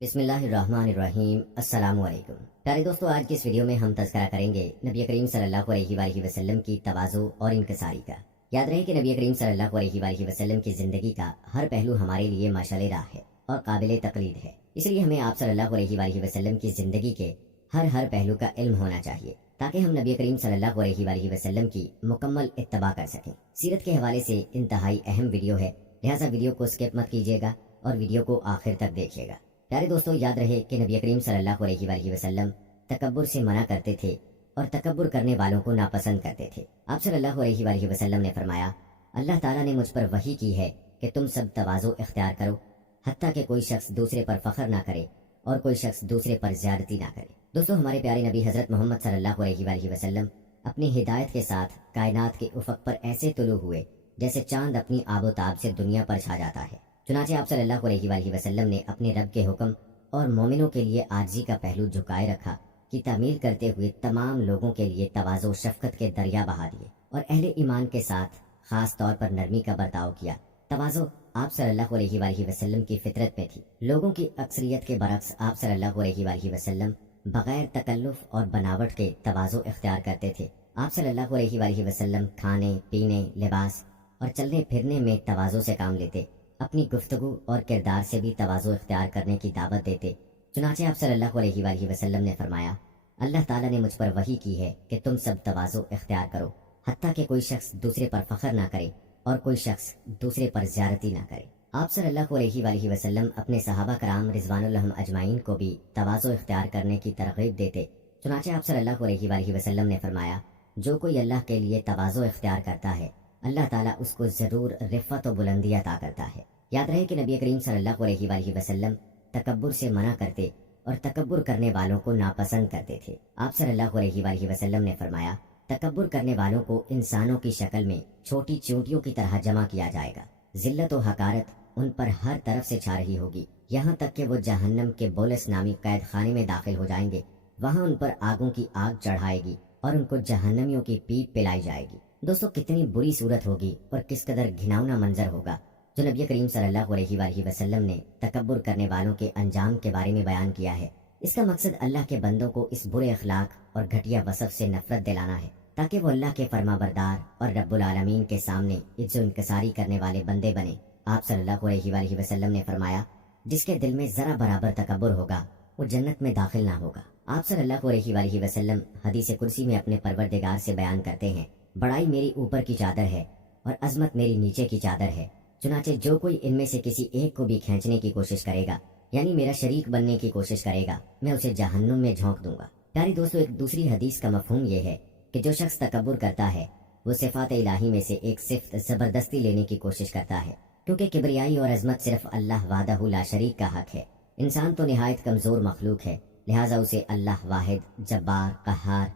بسم اللہ الرحمن الرحیم۔ السلام علیکم پیارے دوستو، آج کی اس ویڈیو میں ہم تذکرہ کریں گے نبی کریم صلی اللہ علیہ وآلہ وسلم کی تواضع اور انکساری کا۔ یاد رہے کہ نبی کریم صلی اللہ علیہ وآلہ وسلم کی زندگی کا ہر پہلو ہمارے لیے مشعل راہ ہے اور قابل تقلید ہے، اس لیے ہمیں آپ صلی اللہ علیہ وآلہ وسلم کی زندگی کے ہر پہلو کا علم ہونا چاہیے تاکہ ہم نبی کریم صلی اللہ علیہ وآلہ وسلم کی مکمل اتباع کر سکیں۔ سیرت کے حوالے سے انتہائی اہم ویڈیو ہے، لہٰذا ویڈیو کو سکپ مت کیجیے گا اور ویڈیو کو آخر تک دیکھیے گا۔ پیارے دوستو، یاد رہے کہ نبی کریم صلی اللہ علیہ وآلہ وسلم تکبر سے منع کرتے تھے اور تکبر کرنے والوں کو ناپسند کرتے تھے۔ آپ صلی اللہ علیہ وآلہ وسلم نے فرمایا، اللہ تعالیٰ نے مجھ پر وحی کی ہے کہ تم سب تواضع اختیار کرو، حتیٰ کہ کوئی شخص دوسرے پر فخر نہ کرے اور کوئی شخص دوسرے پر زیادتی نہ کرے۔ دوستو، ہمارے پیارے نبی حضرت محمد صلی اللہ علیہ وآلہ وسلم اپنی ہدایت کے ساتھ کائنات کے افق پر ایسے طلوع ہوئے جیسے چاند اپنی آب و تاب سے دنیا پر چھا جاتا ہے۔ چنانچہ آپ صلی اللہ علیہ وآلہ وسلم نے اپنے رب کے حکم اور مومنوں کے لیے عاجزی کا پہلو جھکائے رکھا کی تعمیل کرتے ہوئے تمام لوگوں کے لیے تواضع و شفقت کے دریا بہا دیے اور اہل ایمان کے ساتھ خاص طور پر نرمی کا برتاؤ کیا۔ تواضع آپ صلی اللہ علیہ وآلہ وسلم کی فطرت میں تھی۔ لوگوں کی اکثریت کے برعکس آپ صلی اللہ علیہ وآلہ وسلم بغیر تکلف اور بناوٹ کے تواضع اختیار کرتے تھے۔ آپ صلی اللہ علیہ وآلہ وسلم کھانے پینے، لباس اور چلنے پھرنے میں تواضع سے کام لیتے، اپنی گفتگو اور کردار سے بھی تواضع اختیار کرنے کی دعوت دیتے۔ چنانچہ آپ صلی اللہ علیہ وآلہ وسلم نے فرمایا، اللہ تعالیٰ نے مجھ پر وحی کی ہے کہ تم سب تواضع اختیار کرو، حتیٰ کہ کوئی شخص دوسرے پر فخر نہ کرے اور کوئی شخص دوسرے پر زیادتی نہ کرے۔ آپ صلی اللہ علیہ وآلہ وسلم اپنے صحابہ کرام رضوان اللہ اجمعین کو بھی تواضع اختیار کرنے کی ترغیب دیتے۔ چنانچہ آپ صلی اللہ علیہ وآلہ وسلم نے فرمایا، جو کوئی اللہ کے لیے تواضع اختیار کرتا ہے، اللہ تعالیٰ اس کو ضرور رفعت و بلندی عطا کرتا ہے۔ یاد رہے کہ نبی کریم صلی اللہ علیہ وآلہ وسلم تکبر سے منع کرتے اور تکبر کرنے والوں کو ناپسند کرتے تھے۔ آپ صلی اللہ علیہ وآلہ وسلم نے فرمایا، تکبر کرنے والوں کو انسانوں کی شکل میں چھوٹی چونٹیوں کی طرح جمع کیا جائے گا۔ ذلت و حقارت ان پر ہر طرف سے چھا رہی ہوگی، یہاں تک کہ وہ جہنم کے بولس نامی قید خانے میں داخل ہو جائیں گے، وہاں ان پر آگوں کی آگ چڑھائے گی اور ان کو جہنمیوں کی پیپ پلائی جائے گی۔ دوستو، کتنی بری صورت ہوگی اور کس قدر گھناؤنا منظر ہوگا جو نبی کریم صلی اللہ علیہ وآلہ وسلم نے تکبر کرنے والوں کے انجام کے بارے میں بیان کیا ہے۔ اس کا مقصد اللہ کے بندوں کو اس برے اخلاق اور گھٹیا وصف سے نفرت دلانا ہے تاکہ وہ اللہ کے فرما بردار اور رب العالمین کے سامنے عجز و انکساری کرنے والے بندے بنے۔ آپ صلی اللہ علیہ وآلہ وسلم نے فرمایا، جس کے دل میں ذرا برابر تکبر ہوگا وہ جنت میں داخل نہ ہوگا۔ آپ صلی اللہ علیہ وآلہ وسلم حدیث قدسی میں اپنے پروردگار سے بیان کرتے ہیں، بڑائی میری اوپر کی چادر ہے اور عظمت میری نیچے کی چادر ہے، چنانچہ جو کوئی ان میں سے کسی ایک کو بھی کھینچنے کی کوشش کرے گا، یعنی میرا شریک بننے کی کوشش کرے گا، میں اسے جہنم میں جھونک دوں گا۔ پیاری دوستو، ایک دوسری حدیث کا مفہوم یہ ہے کہ جو شخص تکبر کرتا ہے وہ صفات الہی میں سے ایک صفت زبردستی لینے کی کوشش کرتا ہے، کیونکہ کبریائی اور عظمت صرف اللہ وحدہ لا شریک کا حق ہے۔ انسان تو نہایت کمزور مخلوق ہے، لہٰذا اسے اللہ واحد، جبار، قہار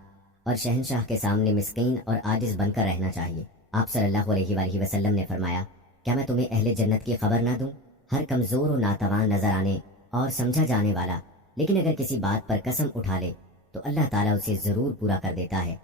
اور شہنشاہ کے سامنے مسکین اور عاجز بن کر رہنا چاہیے۔ آپ صلی اللہ علیہ وآلہ وسلم نے فرمایا، کیا میں تمہیں اہل جنت کی خبر نہ دوں؟ ہر کمزور و ناتوان نظر آنے اور سمجھا جانے والا لیکن اگر کسی بات پر قسم اٹھا لے تو اللہ تعالیٰ اسے ضرور پورا کر دیتا ہے۔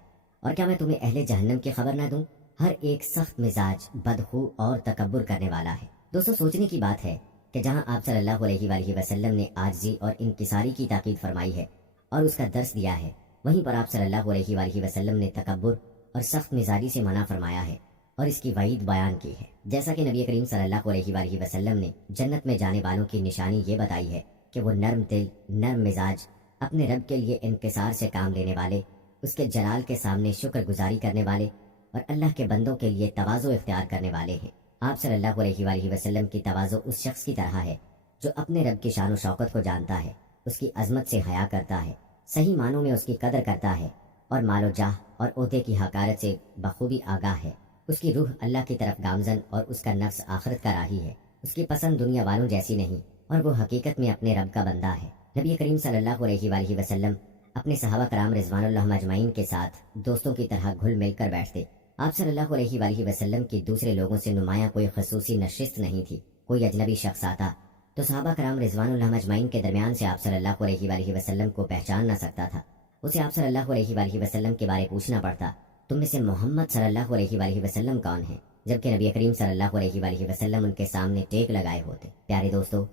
اور کیا میں تمہیں اہل جہنم کی خبر نہ دوں؟ ہر ایک سخت مزاج، بدخو اور تکبر کرنے والا ہے۔ دوستو، سوچنے کی بات ہے کہ جہاں آپ صلی اللہ علیہ وآلہ وسلم نے عاجزی اور انکساری کی تاکید فرمائی ہے اور اس کا درس دیا ہے، وہیں پر آپ صلی اللہ علیہ وآلہ وسلم نے تکبر اور سخت مزاجی سے منع فرمایا ہے اور اس کی وعید بیان کی ہے۔ جیسا کہ نبی کریم صلی اللہ علیہ وآلہ وسلم نے جنت میں جانے والوں کی نشانی یہ بتائی ہے کہ وہ نرم دل، نرم مزاج، اپنے رب کے لیے انکسار سے کام لینے والے، اس کے جلال کے سامنے شکر گزاری کرنے والے اور اللہ کے بندوں کے لیے تواضع اختیار کرنے والے ہیں۔ آپ صلی اللہ علیہ وآلہ وسلم کی تواضع اس شخص کی طرح ہے جو اپنے رب کی شان و شوکت کو جانتا ہے، اس کی عظمت سے حیا کرتا ہے، صحیح معنوں میں اس کی قدر کرتا ہے اور مال و جاہ اور عہدے کی حقارت سے بخوبی آگاہ ہے۔ اس کی روح اللہ کی طرف گامزن اور اس کا نفس آخرت کا راہی ہے۔ اس کی پسند دنیا والوں جیسی نہیں اور وہ حقیقت میں اپنے رب کا بندہ ہے۔ نبی کریم صلی اللہ علیہ وآلہ وسلم اپنے صحابہ کرام رضوان اللہ اجمعین کے ساتھ دوستوں کی طرح گھل مل کر بیٹھتے۔ آپ صلی اللہ علیہ وآلہ وسلم کی دوسرے لوگوں سے نمایاں کوئی خصوصی نشست نہیں تھی۔ کوئی اجنبی شخص آتا تو صحابہ کرام رضوان اللہ اجمعین کے درمیان سے آپ صلی اللہ علیہ وآلہ وسلم کو پہچان نہ سکتا تھا۔ اسے آپ صلی اللہ علیہ وآلہ وسلم کے بارے پوچھنا پڑتا، تم میں سے محمد صلی اللہ علیہ وآلہ وسلم کون ہے؟ جبکہ نبی کریم صلی اللہ علیہ وآلہ وسلم ان کے سامنے ٹیک لگائے ہوتے۔ پیارے دوستو،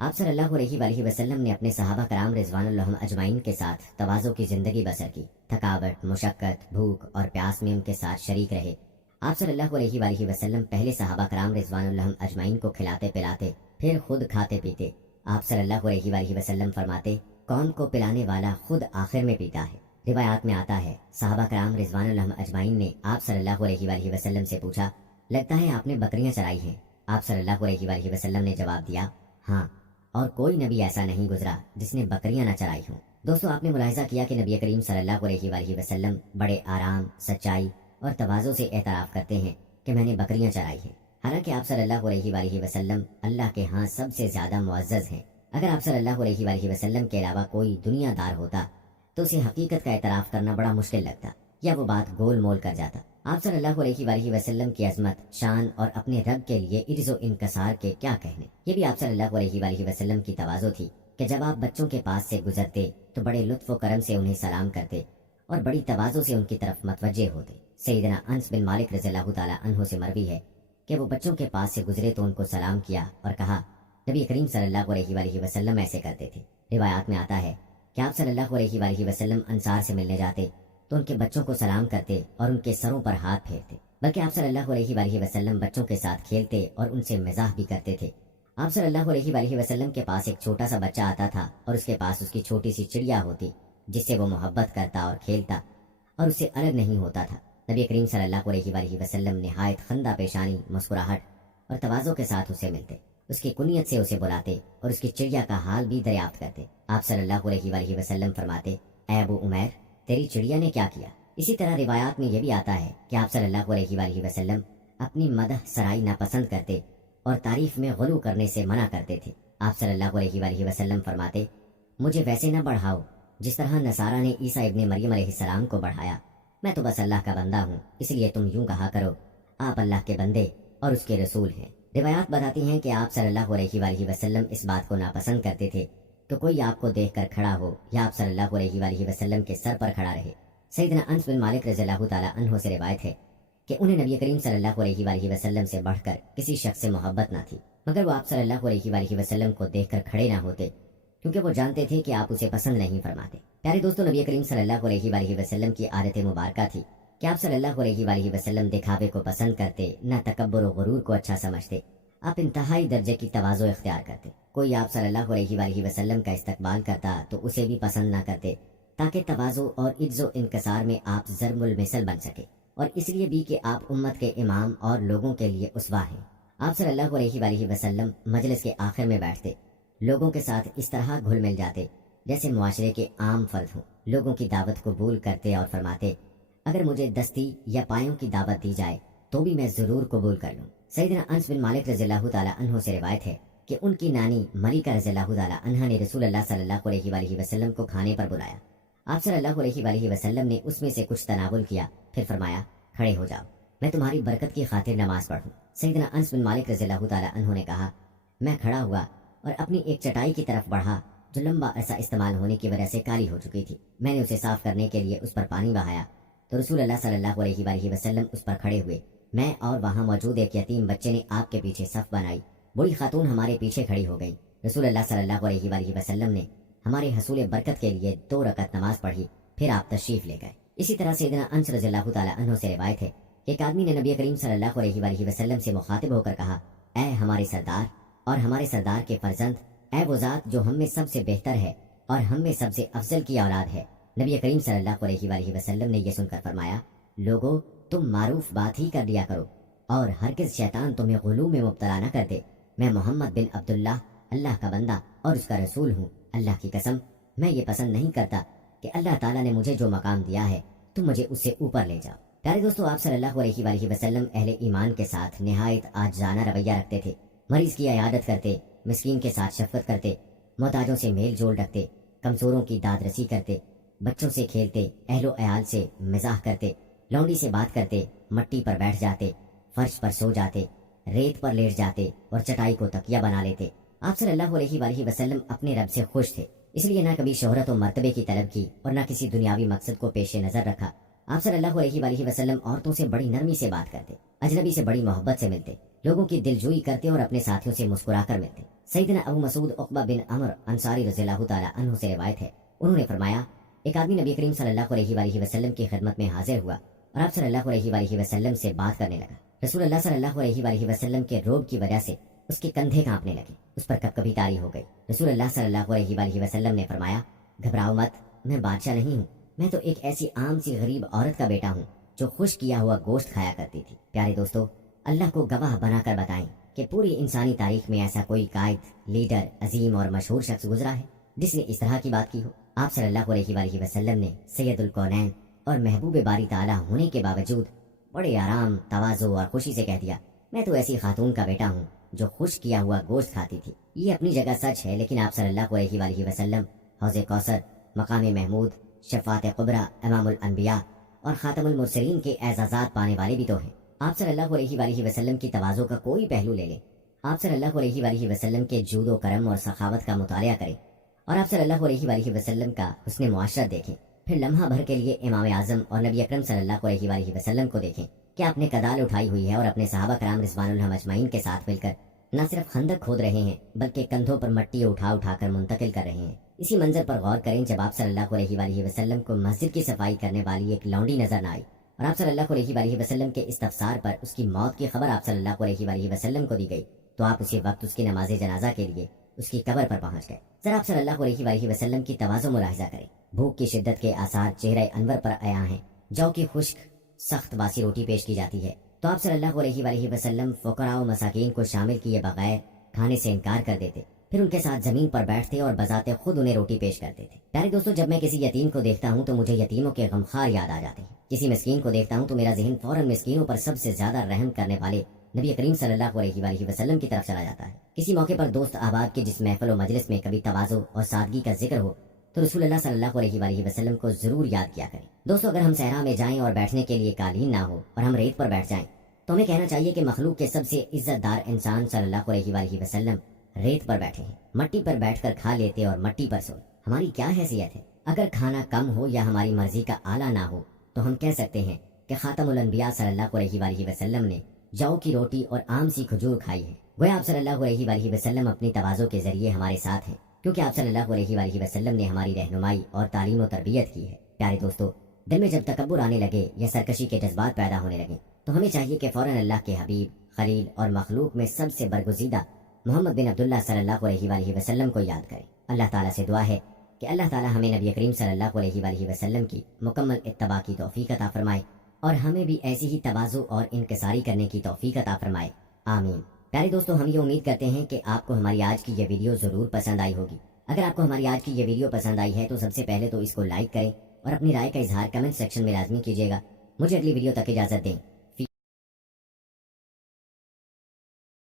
आप सल्लल्लाहु अलैहि वसल्लम ने अपने सहाबा कराम रिजवानुल्लाह अजमाइन के साथ तवाज़ो की ज़िंदगी बसर की। थकावट, मुशक्क़त, भूख और प्यास में उनके साथ शरीक रहे। आप सल्लल्लाहु अलैहि वसल्लम पहले सहाबा कराम रिजवानुल्लाह अजमाइन को खिलाते पिलाते, फिर खुद खाते पीते। आप सल्लल्लाहु अलैहि वसल्लम फरमाते, कौन को पिलाने वाला खुद आखिर में पीता है। रिवायात में आता है, सहाबा कराम रिजवानुल्लाह अजमाइन ने आप सल्लल्लाहु अलैहि वसल्लम से पूछा, लगता है आपने बकरियां चराई हैं। आप सल्लल्लाहु अलैहि वसल्लम ने जवाब दिया, हाँ, और कोई नबी ऐसा नहीं गुजरा जिसने बकरियां न चराई हों। दोस्तों, आपने मुलाहिजा किया कि नबी करीम सल्लल्लाहु अलैहि वसल्लम बड़े आराम, सच्चाई और तवाज़ो से एतराफ़ करते हैं कि मैंने बकरियां चराई हैं। हालांकि आप सल्लल्लाहु अलैहि वसल्लम अल्लाह के यहाँ सबसे ज़्यादा मुअज़्ज़ज़ हैं। अगर आप सल्लल्लाहु अलैहि वसल्लम के अलावा कोई दुनियादार होता तो उसे हकीकत का एतराफ़ करना बड़ा मुश्किल लगता या वो बात गोल मोल कर जाता। आप सल्लल्लाहु अलैहि वसल्लम की अज़मत, शान और अपने रब के लिए इज़्ज़ो इनकसार के क्या कहने। ये भी आप सल्लल्लाहु अलैहि वसल्लम की तवाज़ो थी कि जब आप बच्चों के पास से गुजरते तो बड़े लुत्फ़ व करम से उन्हें सलाम करते और बड़ी तवाज़ो से उनकी तरफ मतवज्जे होते। सैयदना अनस बिन मालिक रज़ियल्लाहु ताला अन्हु से मरवी है कि वो बच्चों के पास से गुजरे तो उनको सलाम किया और कहा, नबी करीम सल्लल्लाहु अलैहि वसल्लम ऐसे करते थे। रिवायात में आता है कि आप सल्लल्लाहु अलैहि वसल्लम अंसार से मिलने जाते तो उनके बच्चों को सलाम करते और उनके सरों पर हाथ फेरते। बल्कि आप सल्लल्लाहु अलैहि वसल्लम बच्चों के साथ खेलते और उनसे मजाह भी करते थे। आप सल्लल्लाहु अलैहि वसल्लम के पास एक छोटा सा बच्चा आता था और उसके पास उसकी छोटी सी चिड़िया होती जिससे वो मोहब्बत करता और खेलता और उससे अलग नहीं होता था। नबी करीम सल्लल्लाहु अलैहि वसल्लम निहायत खंदा पेशानी, मुस्कुराहट और तवाज़ो के साथ उसे मिलते, उसकी कुनियत से उसे बुलाते और उसकी चिड़िया का हाल भी दरियाफ्त करते। आप सल्लल्लाहु अलैहि वसल्लम फरमाते, ऐ अबू उमैर, तेरी चिड़िया ने क्या किया। इसी तरह रिवायात में यह भी आता है कि आप सल्लल्लाहु अलैहि वसल्लम अपनी मदह सराई नापसंद करते और तारीफ में गुलू करने से मना करते थे। आप सल्लल्लाहु अलैहि वसल्लम फरमाते, मुझे वैसे न बढ़ाओ जिस तरह नसारा ने ईसा इब्ने मरियम अलैहिस्सलाम को बढ़ाया। मैं तो बस अल्लाह का बंदा हूँ, इसलिए तुम यूं कहा करो, आप अल्लाह के बंदे और उसके रसूल हैं। रिवायात बताती हैं कि आप सल्लल्लाहु अलैहि वसल्लम इस बात को नापसंद करते थे तो कोई आपको देखकर खड़ा हो या आप सल्लल्लाहु अलैहि वसल्लम के सर पर खड़ा रहे। सैयदना अनस बिन मालिक रज़ियल्लाहु ताला अन्हु से रिवायत है कि उन्हें नबी करीम सल्लल्लाहु अलैहि वसल्लम से बढ़कर किसी शख्स से मोहब्बत ना थी, मगर वो आप सल्लल्लाहु अलैहि वसल्लम को देखकर खड़े ना होते क्योंकि वो जानते थे कि आप उसे पसंद नहीं फरमाते। प्यारे दोस्तों, नबी करीम सल्लल्लाहु अलैहि वसल्लम की आदत मुबारक थी कि आप सल्लल्लाहु अलैहि वसल्लम दिखावे को पसंद करते, न तकब्बुर और गुरूर को अच्छा समझते। आप इंतहाई दर्जे की तवाज़ो इख्तियार करते। कोई आप सल्लल्लाहु अलैहि वसल्लम का इस्तकबाल करता तो उसे भी पसंद ना करते ताकि तवाज़ो और इज़्ज़ो इनकसार में आप ज़रबुल मिसल बन सके, और इसलिए भी कि आप उम्मत के इमाम और लोगों के लिए उसवा हैं। आप सल्लल्लाहु अलैहि वसल्लम मजलिस के आखिर में बैठते, लोगों के साथ इस तरह घुल मिल जाते जैसे मुआशरे के आम फर्द हों। लोगों की दावत कबूल करते और फरमाते, अगर मुझे दस्ती या पायों की दावत दी जाए तो भी मैं ज़रूर कबूल कर लूँ। सैयदना अनस बिन मालिक रज़ियल्लाहु ताला अन्हु से रिवायत है कि उनकी नानी मलिका रज़ियल्लाहु ताला अन्हा ने रसूलुल्लाह सल्लल्लाहु अलैहि वसल्लम को खाने पर बुलाया। आप सल्लल्लाहु अलैहि वसल्लम ने उसमें से कुछ तनावुल किया, फिर फरमाया, खड़े हो जाओ, मैं तुम्हारी बरकत की खातिर नमाज पढ़ूं। सैयदना अनस बिन मालिक रज़ियल्लाहु ताला अन्हु ने कहा, मैं खड़ा हुआ और अपनी एक चटाई की तरफ बढ़ा जो लंबा अरसा इस्तेमाल होने की वजह से काली हो चुकी थी। मैंने उसे साफ करने के लिए उस पर पानी बहाया तो रसूलुल्लाह सल्लल्लाहु अलैहि वसल्लम उस पर खड़े हुए। मैं और वहाँ मौजूद एक यतीम बच्चे ने आपके पीछे सफ बनाई। बूढ़ी खातून हमारे पीछे खड़ी हो गई। रसूलुल्लाह सल्लल्लाहु अलैहि वसल्लम ने हमारे हसूल बरकत के लिए 2 रकत नमाज पढ़ी, फिर आप तशरीफ ले गए। इसी तरह सैयदना अनस रज़ियल्लाहु ताला अन्हु से रिवायत है कि एक आदमी ने नबी करीम सल्लल्लाहु अलैहि वसल्लम से मुखातिब होकर कहा, ऐ हमारे सरदार और हमारे सरदार के फर्जंद, ऐ वो ज़ात जो हम में सबसे बेहतर है और हम में सबसे अफजल की औलाद है। नबी करीम सल्लल्लाहु अलैहि वसल्लम ने यह सुनकर फरमाया, लोगो तुम मारूफ बात ही कर लिया करो और हरगिज़ शैतान तुम्हें गुलू में मुब्तला न कर दे। मैं मोहम्मद बिन अब्दुल्लाह अल्लाह का बंदा और उसका रसूल हूँ। अल्लाह की कसम, मैं ये पसंद नहीं करता कि अल्लाह ताला ने मुझे जो मकाम दिया है तुम मुझे उससे ऊपर ले जाओ। प्यारे दोस्तों, आप सल्लल्लाहु अलैहि वसल्लम अहले ईमान के साथ निहायत आजिज़ाना रवैया रखते थे। मरीज़ की इयादत करते, मिस्कीन के साथ शफकत करते, मोहताजों से मेल जोल रखते, कमज़ोरों की दाद रसी करते, बच्चों से खेलते, अहलो अयाल से मजाक करते, लौंडी से बात करते, मट्टी पर बैठ जाते, फर्श पर सो जाते, रेत पर लेट जाते और चटाई को तकिया बना लेते। आप सल्लल्लाहु अलैहि वसल्लम अपने रब से खुश थे, इसलिए ना कभी शोहरत और मर्तबे की तलब की और ना किसी दुनियावी मकसद को पेश नज़र रखा। आप सल्लल्लाहु अलैहि वसल्लम औरतों से बड़ी नरमी से बात करते, अजनबी से बड़ी मोहब्बत से मिलते, लोगों की दिलजोई करते और अपने साथियों से मुस्कुरा कर मिलते। सैयदना अबू मसूद उक़बा बिन अमर अंसारी रज़ियल्लाहु ताला अन्हु से रिवायत है, उन्होंने फरमाया, एक आदमी नबी करीम सल्लल्लाहु अलैहि वसल्लम की खिदमत में हाजिर हुआ और आप सल्लल्लाहु अलैहि वसल्लम से बात करने लगा। रसूलुल्लाह सल्लल्लाहु अलैहि वसल्लम के रोब की वजह से उसके कंधे कांपने लगे, उस पर कपकपी तारी हो गई। रसूलुल्लाह सल्लल्लाहु अलैहि वसल्लम ने फरमाया, घबराओ मत, मैं बादशाह नहीं हूँ, मैं तो एक ऐसी आम सी गरीब औरत का बेटा हूँ जो खुश किया हुआ गोश्त खाया करती थी। प्यारे दोस्तों, अल्लाह को गवाह बनाकर बताएं कि पूरी इंसानी तारीख में ऐसा कोई कायद, लीडर, अजीम और मशहूर शख्स गुजरा है जिसने इस तरह की बात की हो। आप सल्लल्लाहु अलैहि वसल्लम ने सैयदुल कौनैन और महबूब बारी ताला होने के बावजूद बड़े आराम, तवाज़ु और खुशी से कह दिया, मैं तो ऐसी खातून का बेटा हूँ जो खुश किया हुआ गोश्त खाती थी। ये अपनी जगह सच है, लेकिन आप सल्लल्लाहु अलैहि वसल्लम हौज़े कौसर, मकाम महमूद, शफ़ात कुबरा, इमामुल अनबिया और खातमुल मुरसलीन के एजाज़ात पाने वाले भी तो हैं। आप सल्लल्लाहु अलैहि वसल्लम की तवाज़ु का कोई पहलू ले लें, आप सल्लल्लाहु अलैहि वसल्लम के जूदो करम और सखावत का मुतालिया करें और आप सल्लल्लाहु अलैहि वसल्लम का हुस्न मुआशरत देखें, फिर लम्हा भर के लिए इमाम आज़म और नबी अकरम सल्लल्लाहु अलैहि वसल्लम को देखें कि आपने कदाल उठाई हुई है और अपने सहाबा कराम रिज़वानुल्लाह अजमईन के साथ मिलकर न सिर्फ खंदक खोद रहे हैं बल्कि कंधों पर मट्टी उठा उठा कर मुंतकिल कर रहे हैं। इसी मंजर पर गौर करें जब आप सल्लल्लाहु अलैहि वसल्लम को मस्जिद की सफाई करने वाली एक लौंडी नजर न आई और आप सल्लल्लाहु अलैहि वसल्लम के इस्तफसार पर उसकी मौत की खबर आप सल्लल्लाहु अलैहि वसल्लम को दी गई, तो आप उसी वक्त उसकी नमाज जनाजा के लिए उसकी कब्र पर पहुंच गए। जरा आप सल्लल्लाहु अलैहि वसल्लम की तवाज़ु मुलाहिजा करें। भूख की शिद्दत के आसार चेहरे अनवर पर आया हैं। जौ की खुश्क सख्त बासी रोटी पेश की जाती है तो आप सल्लल्लाहु अलैहि वसल्लम फ़ुक़रा व मसाकीन को शामिल किए बगैर खाने से इनकार कर देते, फिर उनके साथ जमीन पर बैठते और बजाते खुद उन्हें रोटी पेश करते थे। प्यारे दोस्तों, जब मैं किसी यतीम को देखता हूँ तो मुझे यतीमों के गमखार याद आ जाते हैं। किसी मिस्कीन को देखता हूँ तो मेरा ज़हन फौरन मिस्कीनों पर सबसे ज्यादा रहम करने वाले नबी करीम सल्लल्लाहु अलैहि वसल्लम की तरफ चला जाता है। किसी मौके पर दोस्त अहबाब के जिस महफिल व मजलिस में कभी तवाज़ु और सादगी का जिक्र हो तो रसूलुल्लाह सल्लल्लाहु अलैहि वसल्लम को जरूर याद किया करें। दोस्तों, अगर हम सहरा में जाएं और बैठने के लिए कालीन ना हो और हम रेत पर बैठ जाएं तो हमें कहना चाहिए कि मखलूक के सबसे इज्जतदार इंसान सल्लल्लाहु अलैहि वसल्लम रेत पर बैठे हैं, मट्टी पर बैठकर खा लेते और मट्टी पर सोए। हमारी क्या हैसियत है? अगर खाना कम हो या हमारी मर्जी का आला ना हो तो हम कह सकते हैं कि खातमुल अंबिया सल्लल्लाहु अलैहि वसल्लम ने जौ की रोटी और आम सी खजूर खाई है। गोया आप सल्लल्लाहु अलैहि वसल्लम अपनी तवाज़ु के जरिए हमारे साथ हैं, क्योंकि आप सल्लल्लाहु अलैहि वसल्लम ने हमारी रहनुमाई और तालीम और तरबियत की है। प्यारे दोस्तों, दिल में जब तकब्बुर आने लगे या सरकशी के जज्बात पैदा होने लगे तो हमें चाहिए कि फौरन अल्लाह के हबीब, खलील और मखलूक में सबसे बरगुज़ीदा मोहम्मद बिन अब्दुल्लाह सल्लल्लाहु अलैहि वसल्लम को याद करें। अल्लाह ताला से दुआ है कि अल्लाह ताला हमें नबी करीम सल्लल्लाहु अलैहि वसल्लम की मुकम्मल इत्तबा की तौफीक अता फरमाए और हमें भी ऐसी ही तवाज़ु और इनकिसारी करने की तौफीक अता फरमाए, आमीन। प्यारे दोस्तों, हम ये उम्मीद करते हैं कि आपको हमारी आज की ये वीडियो ज़रूर पसंद आई होगी। अगर आपको हमारी आज की ये वीडियो पसंद आई है तो सबसे पहले तो इसको लाइक करें और अपनी राय का इजहार कमेंट सेक्शन में लाजमी कीजिएगा। मुझे अगली वीडियो तक इजाज़त दें।